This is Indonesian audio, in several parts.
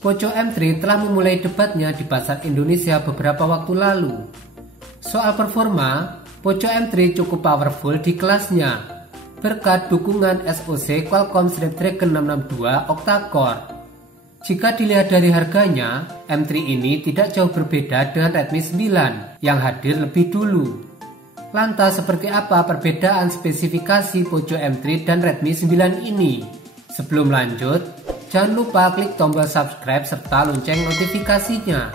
Poco M3 telah memulai debatnya di pasar Indonesia beberapa waktu lalu. Soal performa, Poco M3 cukup powerful di kelasnya, berkat dukungan SoC Qualcomm Snapdragon 662 octa-core. Jika dilihat dari harganya, M3 ini tidak jauh berbeda dengan Redmi 9 yang hadir lebih dulu. Lantas seperti apa perbedaan spesifikasi Poco M3 dan Redmi 9 ini? Sebelum lanjut, jangan lupa klik tombol subscribe serta lonceng notifikasinya.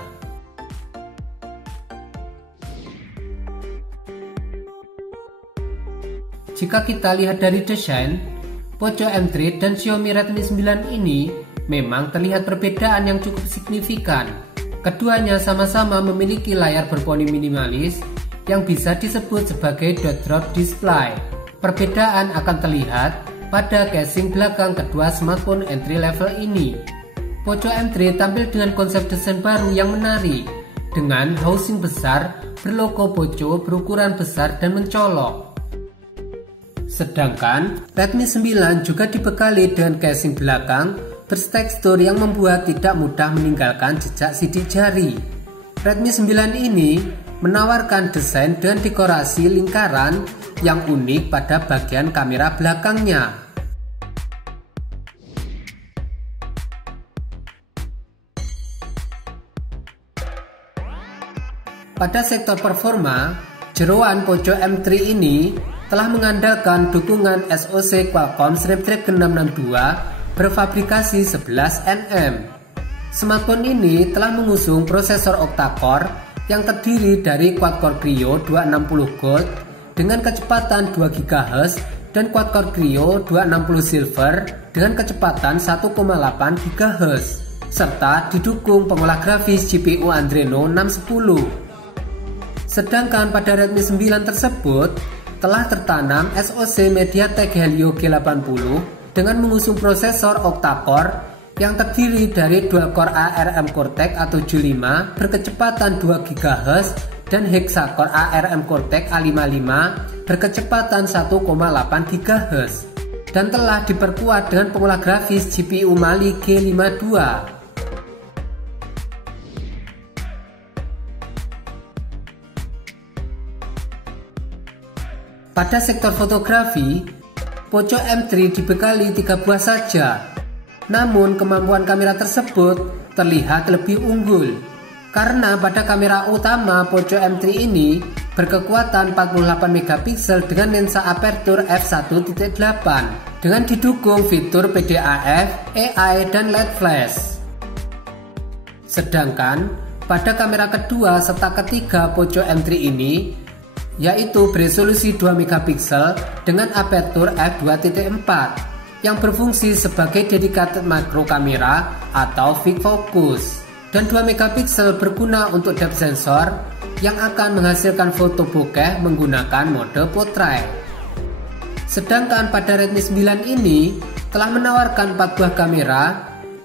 Jika kita lihat dari desain, Poco M3 dan Xiaomi Redmi 9 ini memang terlihat perbedaan yang cukup signifikan. Keduanya sama-sama memiliki layar berponi minimalis yang bisa disebut sebagai dot drop display. Perbedaan akan terlihat pada casing belakang kedua smartphone entry level ini. Poco M3 tampil dengan konsep desain baru yang menarik, dengan housing besar berlogo Poco berukuran besar dan mencolok. Sedangkan Redmi 9 juga dibekali dengan casing belakang bertekstur yang membuat tidak mudah meninggalkan jejak sidik jari. Redmi 9 ini menawarkan desain dengan dekorasi lingkaran yang unik pada bagian kamera belakangnya. Pada sektor performa, jeroan Poco M3 ini telah mengandalkan dukungan SoC Qualcomm Snapdragon 662 berfabrikasi 11nm. Smartphone ini telah mengusung prosesor octa-core yang terdiri dari quad-core Kryo 260 Gold dengan kecepatan 2 GHz dan quad-core Kryo 260 Silver dengan kecepatan 1,8 GHz serta didukung pengolah grafis GPU Adreno 610. Sedangkan pada Redmi 9 tersebut telah tertanam SoC MediaTek Helio G80 dengan mengusung prosesor octa-core yang terdiri dari dual-core ARM Cortex A75 berkecepatan 2 GHz dan hexa-core ARM Cortex A55 berkecepatan 1,8 GHz dan telah diperkuat dengan pengolah grafis GPU Mali G52. Pada sektor fotografi, Poco M3 dibekali 3 buah saja. Namun kemampuan kamera tersebut terlihat lebih unggul karena pada kamera utama Poco M3 ini berkekuatan 48 megapiksel dengan lensa aperture f1.8 dengan didukung fitur PDAF, AI dan LED flash. Sedangkan pada kamera kedua serta ketiga Poco M3 ini yaitu beresolusi 2 megapiksel dengan aperture f2.4 yang berfungsi sebagai dedicated macro kamera atau fixed focus dan 2 megapiksel berguna untuk depth sensor yang akan menghasilkan foto bokeh menggunakan mode portrait. Sedangkan pada Redmi 9 ini telah menawarkan 4 buah kamera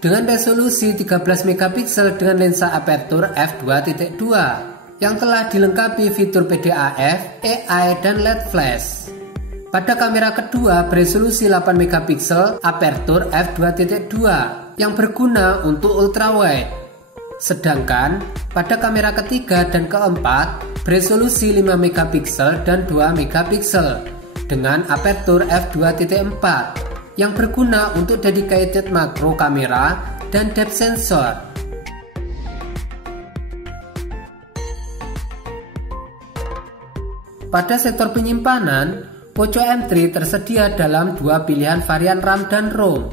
dengan resolusi 13 megapiksel dengan lensa aperture f2.2 yang telah dilengkapi fitur PDAF, AI dan LED flash. Pada kamera kedua beresolusi 8 megapiksel aperture f2.2 yang berguna untuk ultrawide. Sedangkan pada kamera ketiga dan keempat beresolusi 5 megapiksel dan 2 megapiksel dengan aperture f2.4 yang berguna untuk dedicated macro kamera dan depth sensor. Pada sektor penyimpanan, Poco M3 tersedia dalam 2 pilihan varian RAM dan ROM,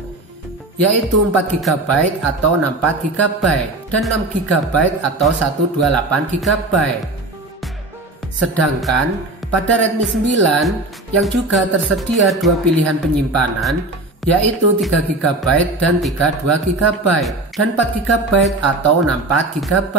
yaitu 4GB atau 64GB dan 6GB atau 128GB. Sedangkan pada Redmi 9 yang juga tersedia 2 pilihan penyimpanan, yaitu 3GB dan 32GB dan 4GB atau 64GB.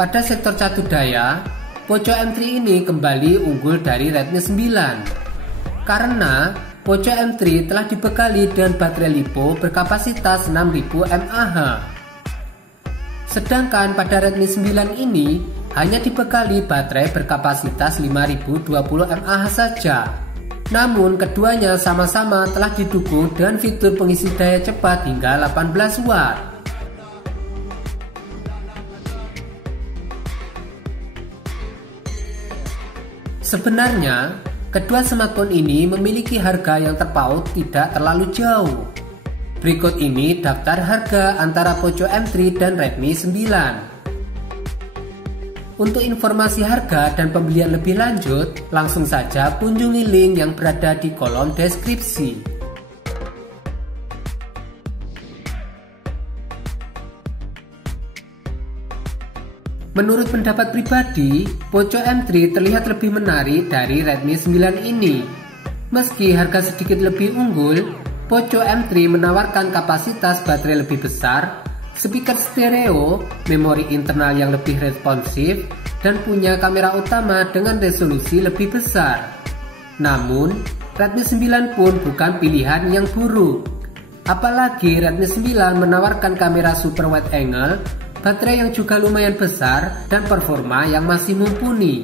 Pada sektor catur daya, Poco M3 ini kembali unggul dari Redmi 9 karena Poco M3 telah dibekali dengan baterai LiPo berkapasitas 6000 mAh. Sedangkan pada Redmi 9 ini hanya dibekali baterai berkapasitas 5020 mAh saja. Namun keduanya sama-sama telah didukung dengan fitur pengisi daya cepat hingga 18 Watt. Sebenarnya, kedua smartphone ini memiliki harga yang terpaut tidak terlalu jauh. Berikut ini daftar harga antara Poco M3 dan Redmi 9. Untuk informasi harga dan pembelian lebih lanjut, langsung saja kunjungi link yang berada di kolom deskripsi. Menurut pendapat pribadi, Poco M3 terlihat lebih menarik dari Redmi 9 ini. Meski harga sedikit lebih unggul, Poco M3 menawarkan kapasitas baterai lebih besar, speaker stereo, memori internal yang lebih responsif, dan punya kamera utama dengan resolusi lebih besar. Namun, Redmi 9 pun bukan pilihan yang buruk. Apalagi Redmi 9 menawarkan kamera super wide angle, baterai yang juga lumayan besar, dan performa yang masih mumpuni.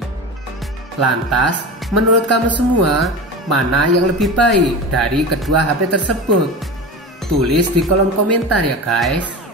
Lantas, menurut kamu semua, mana yang lebih baik dari kedua HP tersebut? Tulis di kolom komentar ya guys.